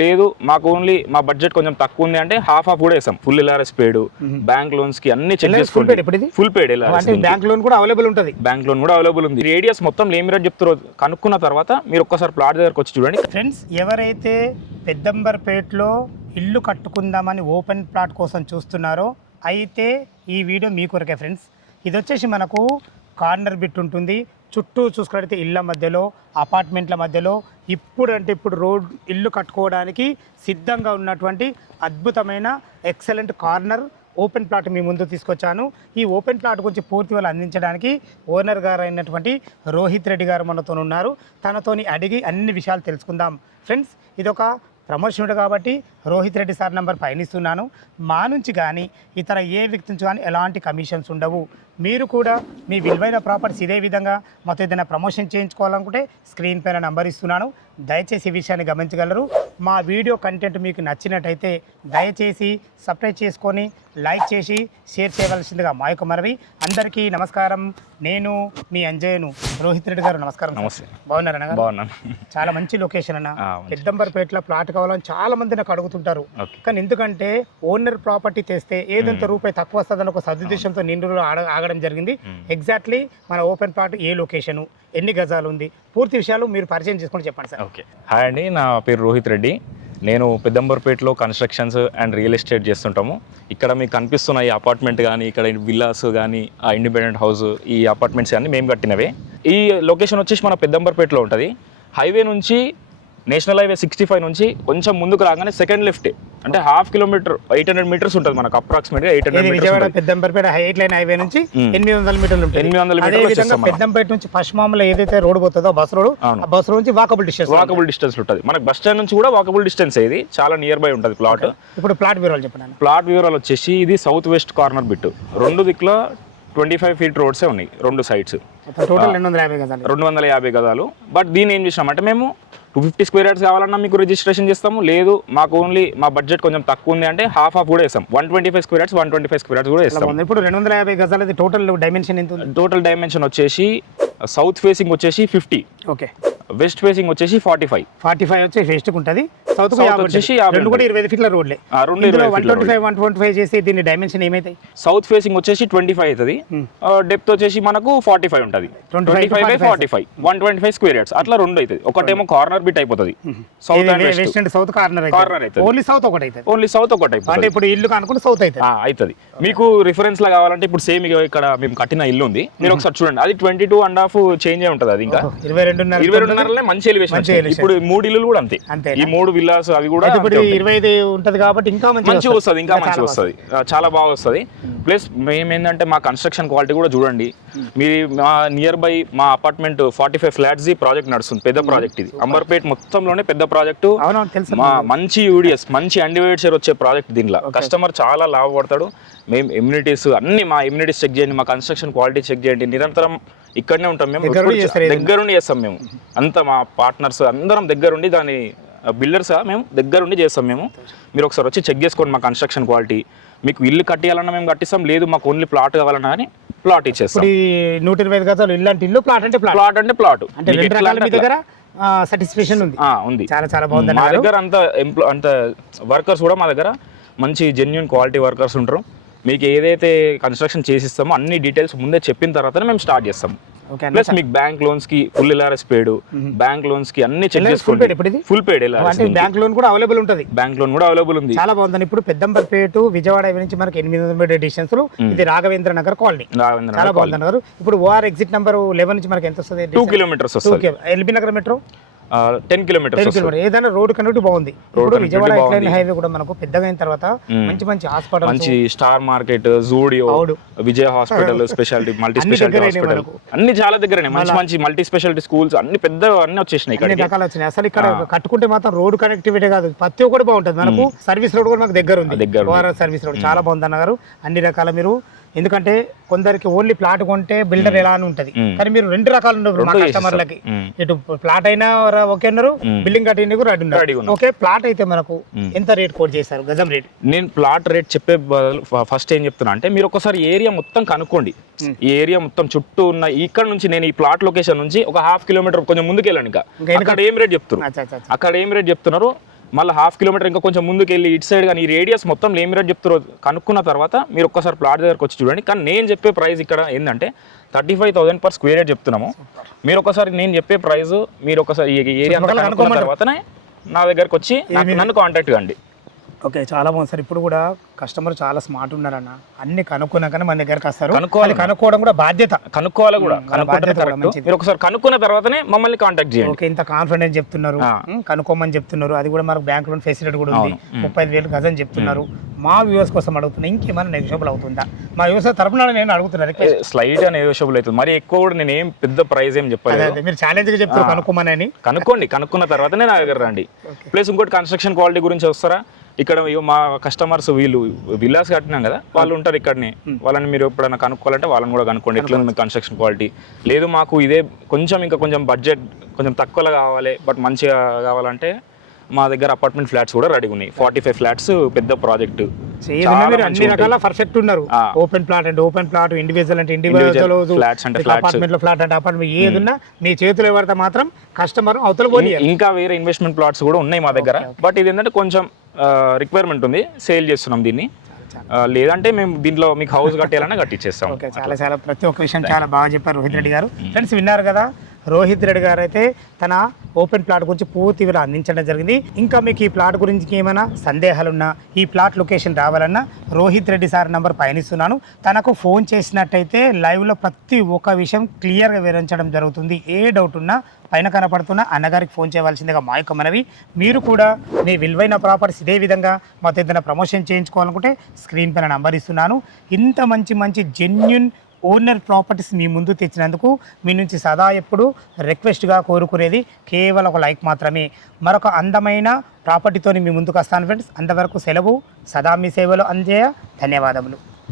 లేదు మాకు ఓన్లీ మా బడ్జెట్ కొంచెం తక్కువ ఉంది అంటే హాఫ్ కూడా వేసాం. ఫుల్ ఎల్ఆర్ఎస్ పేడ్, బ్యాంక్ లోన్స్ కి అన్ని చెక్ చేసుకోండి. ఫుల్ పేడ్ బ్యాంక్ లోన్ కూడా అవైలబుల్ ఉంటుంది. బ్యాంక్ లోన్ కూడా అవైలబుల్ ఉంది. రేడియస్ మొత్తం ఏం రేట్ చెప్తారో కనుక్కున్న తర్వాత మీరు ఒక్కసారి ప్లాట్ దగ్గరకు వచ్చి చూడండి. ఫ్రెండ్స్, ఎవరైతే పెద్దంబర్పేటలో ఇల్లు కట్టుకుందామని ఓపెన్ ప్లాట్ కోసం చూస్తున్నారో అయితే ఈ వీడియో మీ కొరకే ఫ్రెండ్స్. ఇది వచ్చేసి మనకు కార్నర్ బిట్ ఉంటుంది. చుట్టూ చూసుకున్నట్లయితే ఇళ్ళ మధ్యలో, అపార్ట్మెంట్ల మధ్యలో ఇప్పుడు రోడ్ ఇల్లు కట్టుకోవడానికి సిద్ధంగా ఉన్నటువంటి అద్భుతమైన ఎక్సలెంట్ కార్నర్ ఓపెన్ ప్లాట్ మీ ముందు తీసుకొచ్చాను. ఈ ఓపెన్ ప్లాట్ గురించి పూర్తి వాళ్ళు అందించడానికి ఓనర్ గారు అయినటువంటి రోహిత్ రెడ్డి గారు మనతో ఉన్నారు. తనతోని అడిగి అన్ని విషయాలు తెలుసుకుందాం. ఫ్రెండ్స్, ఇదొక ప్రమోషన్ కాబట్టి రోహిత్ రెడ్డి సార్ నంబర్ పయనిస్తున్నాను. మా నుంచి కానీ ఇతర ఏ వ్యక్తి నుంచి కానీ ఎలాంటి కమిషన్స్ ఉండవు. మీరు కూడా మీ విలువైన ప్రాపర్టీస్ ఇదే విధంగా మాతో ఏదైనా ప్రమోషన్ చేయించుకోవాలనుకుంటే స్క్రీన్ పైన నంబర్ ఇస్తున్నాను. దయచేసి ఈ విషయాన్ని గమనించగలరు. మా వీడియో కంటెంట్ మీకు నచ్చినట్టయితే దయచేసి సబ్స్క్రైబ్ చేసుకొని లైక్ చేసి షేర్ చేయవలసిందిగా మా యొక్క మనవి. అందరికీ నమస్కారం. నేను మీ అంజయ్యను. రోహిత్ రెడ్డి గారు నమస్కారం. నమస్తే. బాగున్నారన్న? బాగున్నాను. చాలా మంచి లొకేషన్ అన్న. పెద్దంబర్పేటలో ప్లాట్ కావాలని చాలా మంది నాకు అడుగుతుంటారు. కానీ ఎందుకంటే ఓనర్ ప్రాపర్టీ తెస్తే ఏదంత రూపాయి తక్కువ వస్తుందని ఒక సదుద్దేశంతో నిండు ఆగడం జరిగింది. ఎగ్జాక్ట్లీ మన ఓపెన్ ప్లాట్ ఏ లొకేషను, ఎన్ని గజాలు ఉంది, పూర్తి విషయాలు మీరు పరిచయం చేసుకొని చెప్పండి సార్. ఓకే. హాయ్ అండి, నా పేరు రోహిత్ రెడ్డి. నేను పెద్దంబర్పేటలో కన్స్ట్రక్షన్స్ అండ్ రియల్ ఎస్టేట్ చేస్తుంటాము. ఇక్కడ మీకు కనిపిస్తున్న ఈ అపార్ట్మెంట్ కానీ, ఇక్కడ విల్లాస్ కానీ, ఆ ఇండిపెండెంట్ హౌస్, ఈ అపార్ట్మెంట్స్ కానీ మేము కట్టినవే. ఈ లొకేషన్ వచ్చేసి మన పెద్దంబర్పేటలో ఉంటుంది. హైవే నుంచి నేషనల్ హైవే 65 నుంచి కొంచెం ముందుకు రాగానే సెకండ్ లెఫ్ట్ అంటే హాఫ్ కిలోమీటర్ 800 మీటర్స్ ఉంటుంది మనకు. అప్రాక్సిమేట్గా 800 Vijayawada Peddamberpet height line highway నుంచి 800 మీటర్లు ఉంటుంది. 800 మీటర్లు. పెద్దంపేట నుంచి ఫస్ట్ మామూలు ఏదైతే రోడ్ పోతుందో బస్ రోడ్, ఆ బస్ రోడ్ నుంచి వాకబుల్ డిస్టెన్స్ ఉంటుంది. మనకు బస్ స్టాండ్ నుంచి కూడా వాకబుల్ డిస్టెన్స్. ఇది చాలా నియర్ బై ఉంటుంది ప్లాట్. ఇప్పుడు ప్లాట్ వివరాలు చెప్పండి. ప్లాట్ వివరాలు వచ్చేసి ఇది సౌత్ వెస్ట్ కార్నర్ బిట్. రెండు దిక్కుల 25 ఫీట్ రోడ్సే ఉన్నాయి, రెండు సైడ్స్. టోటల్ 250 గదాలు. బట్ దీన్ని ఏం చేసినామంటే మేము 250 స్క్వేర్ యార్డ్స్ కావాలన్నా మీకు రిజిస్ట్రేషన్ చేస్తాము. లేదు మాకు ఓన్లీ మా బడ్జెట్ కొంచెం తక్కువ ఉంది అంటే హాఫ్ కూడా వేస్తాం. 125 స్క్వేర్ యార్డ్స్ కూడా వేస్తాం. ఇప్పుడు 250 గజాలది టోటల్ డైమెన్షన్ ఎంత ఉంది? టోటల్ డైమెన్షన్ వచ్చేసి సౌత్ ఫేసింగ్ వచ్చేసి 50. ఓకే. వెస్ట్ ఫేసింగ్ వచ్చేసి 45 వచ్చేసి వెస్ట్ ఉంటుంది. సౌత్ వచ్చేసి 25 ఫీట్ల రోడ్లే. 125 చేసి దీని డైమెన్షన్ ఏమైతాయి? సౌత్ ఫేసింగ్ వచ్చేసి 25 అవుతుంది. డెప్త్ వచ్చేసి మనకు 45 ఉంటుంది. 25/45 125 స్క్వేర్ యార్డ్స్ అట్లా రెండు అవుతుంది. ఒకటేమో కార్నర్ బిట్ అయిపోతుంది. South and west and south corner అవుతుంది. ఓన్లీ సౌత్ ఒకటి అయిపోతుంది. అంటే ఇప్పుడు ఇల్లు అనుకుంటే సౌత్ అవుతుంది. మీకు రిఫరెన్స్ లా కావాలంటే ఇప్పుడు సేమ్ ఇక్కడ మేము కట్టిన ఇల్లు ఉంది, మీరు ఒకసారి చూడండి. అది 22.5 చేంజ్ అయి ఉంటుంది. అది ఇంకా 22.5 మంచి ఎలివేషన్. ఇప్పుడు 3 ఇల్లు కూడా అంతే. ఈ 3 విల్లాస్ అవి కూడా 25 ఉంటది కాబట్టి ఇంకా మంచిగా వస్తుంది. చాలా బాగా వస్తుంది. ప్లస్ మేమేంటంటే మా కన్స్ట్రక్షన్ క్వాలిటీ కూడా చూడండి. మీ మా నియర్ బై మా అపార్ట్మెంట్ 45 ఫ్లాట్స్ ప్రాజెక్ట్ నడుస్తుంది. పెద్ద ప్రాజెక్ట్ ఇది. అంబర్పేట్ మొత్తంలోనే పెద్ద ప్రాజెక్టు. మా మంచి యూడిఎస్, మంచి అన్డివైడెడ్ షేర్ వచ్చే ప్రాజెక్ట్. దీనిలో కస్టమర్ చాలా లాభపడతాడు. మేము ఎమ్యూనిటీస్ అన్ని మా ఎమ్యూనిటీస్ చెక్ చేయండి, మా కన్స్ట్రక్షన్ క్వాలిటీ చెక్ చేయండి. నిరంతరం ఇక్కడనే ఉంటాం. మేము దగ్గరుండి చేస్తాం. మేము అంతా మా పార్ట్నర్స్ అందరం దగ్గరుండి దాని బిల్డర్స్ మేము దగ్గరుండి చేస్తాం. మీరు ఒకసారి వచ్చి చెక్ చేసుకోండి మా కన్స్ట్రక్షన్ క్వాలిటీ. మీకు ఇల్లు కట్టియాలన్నా మేము కట్టిస్తాం. లేదు మాకు ఓన్లీ ప్లాట్ కావాలన్నా కానీ ప్లాట్ ఇచ్చేస్తాం. 125 గజాలు ఇల్లు ఇల్లు, ప్లాట్ అంటే ప్లాట్ అంటే రెండు రకాల మీ దగ్గర సాటిస్ఫాక్షన్ ఉంది. చాలా బాగుంది. మా దగ్గర అంత వర్కర్స్ కూడా మా దగ్గర మంచి జెన్యూన్ క్వాలిటీ వర్కర్స్ ఉంటారు. మీకు ఏదైతే కన్స్ట్రక్షన్ చేసిస్తామో అన్ని డీటెయిల్స్ ముందే చెప్పిన తర్వాతనే మేము స్టార్ట్ చేస్తాం. ప్లస్ మీకు బ్యాంక్ లోన్స్ కి ఫుల్ ఎల్ఆర్ఎస్ పేడ్, బ్యాంక్ లోన్స్ కి అన్ని చెక్ చేసుకోండి. ఫుల్ పేడ్ బ్యాంక్ లోన్ కూడా అవైలబుల్ ఉంటుంది. ఉంది. చాలా బాగుంది. ఇప్పుడు పెద్దంబర్పేట విజయవాడ నుంచి మనకి 800 మీటర్ డిస్టెన్స్ లో ఇది రాఘవేంద్ర నగర్ కాలనీ. చాలా బాగుంది అన్నారు. ఇప్పుడు ఓఆర్ ఎగ్జిట్ నెంబర్ 11 నుంచి మనకి ఎంత వస్తుంది? 2 కిలోమీటర్స్ వస్తుంది. LB Nagar metro 10 kilometres. ఏదైనా రోడ్ కనెక్టివిటీ బాగుంది. ఇప్పుడు విజయవాడ ఎక్లైన్ హైవే కూడా మనకు పెద్దగా అయిన తర్వాత మంచి హాస్పిటల్, మంచి star market, Zudio, Vijaya hospital, specialty, multi specialty hospital అన్ని చాలా దగ్గరనే. మంచి మల్టీ స్పెషాలిటీ స్కూల్స్ అన్ని పెద్ద అన్ని వచ్చేసినాయి. అన్ని రకాలు వచ్చినాయి. అసలు ఇక్కడ కట్టుకుంటే మాత్రం రోడ్ కనెక్టివిటీ కాదు, ప్రతి ఒక్కటి బాగుంటుంది. మనకు సర్వీస్ రోడ్ కూడా మాకు దగ్గర ఉంది. సర్వీస్ రోడ్ చాలా బాగుంది అన్నారు. అన్ని రకాల మీరు ఎందుకంటే కొందరికి ఓన్లీ ప్లాట్ కొంటే బిల్డర్ ఎలా అని ఉంటది, కానీ మీరు 2 రకాలు ఉన్నారు మా కస్టమర్లకి. ఇటు ప్లాట్ అయినా ఓకే అన్నారు, బిల్డింగ్ కట్టిన కూడా రెడీ ఉన్నారు. ఓకే, ప్లాట్ అయితే మనకు ఎంత రేట్ కోట్ చేశారు గజం రేట్? నేను ప్లాట్ రేట్ చెప్పే ఫస్ట్ ఏం చెప్తున్నా అంటే మీరు ఒకసారి ఏరియా మొత్తం కనుక్కోండి. ఈ ఏరియా మొత్తం చుట్టూ ఉన్న ఇక్కడ నుంచి నేను ఈ ప్లాట్ లొకేషన్ నుంచి ఒక 1/2 కిలోమీటర్ కొంచెం ముందుకు వెళ్ళండి. ఇంకా అక్కడ ఏం రేట్ చెప్తున్నారు, మళ్ళీ హాఫ్ కిలోమీటర్ ఇంకా కొంచెం ముందుకు వెళ్ళి ఇటు సైడ్ కానీ ఈ రేడియస్ మొత్తం ఏం రేట్ చెప్తారో కనుక్కున్న తర్వాత మీరు ఒక్కసారి ప్లాట్ దగ్గరకు వచ్చి చూడండి. కానీ నేను చెప్పే ప్రైస్ ఇక్కడ ఏంటంటే 35,000 per square యార్డ్ చెప్తున్నాము. మీరు ఒకసారి నేను చెప్పే ప్రైస్ మీరు ఒకసారి ఈ ఏరియా కనుక్కున్న తర్వాతనే నా దగ్గరకు వచ్చి నన్ను కాంటాక్ట్ కండి. ఓకే, చాలా బాగుంది సార్. ఇప్పుడు కూడా కస్టమర్ చాలా స్మార్ట్ ఉన్నారన్న, అన్ని కనుక్కున్నాకనే మన దగ్గరకు వస్తారు. కనుక్కోవడం కూడా బాధ్యత, కనుక్కోవాలి కూడా. మీరు ఒకసారి కనుక్కున్న తర్వాతనే మమ్మల్ని కాంటాక్ట్ చేయండి. ఓకే, ఇంత కాన్ఫిడెన్స్ చెప్తున్నారు, కనుక్కోమని చెప్తున్నారు. అది కూడా మనకు బ్యాంక్ లోన్ ఫెసిలిటీ కూడా ఉంది. 35,000 గజం చెప్తున్నారు. మా వ్యూవర్స్ కోసం అడుగుతున్నా, ఇంకేమైనా నెగోషియబుల్ అవుతుందా? మా వ్యూవర్స్ తరపున నేను అడుగుతున్నాను, స్లైట్ గా నెగోషియబుల్ అవుతుంది. మరి ఎక్కువ కూడా నేను ఏం పెద్ద ప్రైస్ ఏం చెప్పలేదు. మీరు ఛాలెంజ్ గా చెప్తారు కనుక్కోమని. కనుక్కోండి, కనుక్కున్న తర్వాతనే నా దగ్గర రండి. ప్లస్ ఇంకోటి కన్స్ట్రక్షన్ క్వాలిటీ గురించి వస్తారా? ఇక్కడ మా కస్టమర్స్ వీళ్ళు విల్లాస్ కట్టినాం కదా, వాళ్ళు ఉంటారు ఇక్కడనే. వాళ్ళని మీరు ఎప్పుడైనా కనుక్కోవాలంటే వాళ్ళని కూడా కనుక్కోండి, ఎట్లా ఉంది కన్స్ట్రక్షన్ క్వాలిటీ. లేదు మాకు ఇదే కొంచెం కొంచెం బడ్జెట్ కొంచెం తక్కువలో కావాలి బట్ మంచిగా కావాలంటే మా దగ్గర అపార్ట్మెంట్ ఫ్లాట్స్ కూడా రెడీ ఉన్నాయి. 45 ఫ్లాట్స్ పెద్ద ప్రాజెక్ట్. అన్ని రకాల పర్ఫెక్ట్ ఉన్నారు. ఓపెన్ ప్లాట్ అంటే ఓపెన్ ప్లాట్, ఇండివిజువల్ అంటే ఇండివిజువల్, ఫ్లాట్స్ అంటే అపార్ట్మెంట్ లో ఫ్లాట్ అంటే అపార్ట్మెంట్, ఏది ఉన్నా మీ చేతిలో పడితే మాత్రం కస్టమర్ అవతల పోనీ. ఇంకా వేరే ఇన్వెస్ట్మెంట్ ప్లాట్స్ కూడా ఉన్నాయి మా దగ్గర. బట్ ఇది ఏంటంటే కొంచెం రిక్వైర్మెంట్ ఉంది, సేల్ చేస్తున్నాం దీన్ని. లేదంటే మేము దీంట్లో మీకు హౌస్ కట్టాలన్నా కట్టించేస్తాం. ఓకే, చాలా చాలా ప్రతి ఒక్క విషయం చాలా బాగా చెప్పారు రోహిత్ రెడ్డి గారు. ఫ్రెండ్స్ విన్నారు కదా, రోహిత్ రెడ్డి గారు అయితే తన ఓపెన్ ప్లాట్ గురించి పూర్తి వివరాలు అందించడం జరిగింది. ఇంకా మీకు ఈ ప్లాట్ గురించి ఏమైనా సందేహాలున్నా, ఈ ప్లాట్ లొకేషన్ రావాలన్నా రోహిత్ రెడ్డి సార్ నంబర్ పయనిస్తున్నాను. తనకు ఫోన్ చేసినట్టయితే లైవ్లో ప్రతి ఒక్క విషయం క్లియర్గా వివరించడం జరుగుతుంది. ఏ డౌట్ ఉన్నా పైన కనపడుతున్న అన్నగారికి ఫోన్ చేయవలసిందిగా మా యొక్క మనవి. మీరు కూడా మీ విలువైన ప్రాపర్టీస్ ఇదే విధంగా మాతో ఏదైనా ప్రమోషన్ చేయించుకోవాలనుకుంటే స్క్రీన్ పైన నంబర్ ఇస్తున్నాను. ఇంత మంచి మంచి జెన్యున్ ఓనర్ ప్రాపర్టీస్ మీ ముందు తెచ్చినందుకు మీ నుంచి సదా ఎప్పుడు రిక్వెస్ట్గా కోరుకునేది కేవలం ఒక లైక్ మాత్రమే. మరొక అందమైన ప్రాపర్టీతో మీ ముందుకు వస్తాను ఫ్రెండ్స్. అంతవరకు సెలవు. సదా మీ సేవలో అందేయ. ధన్యవాదములు.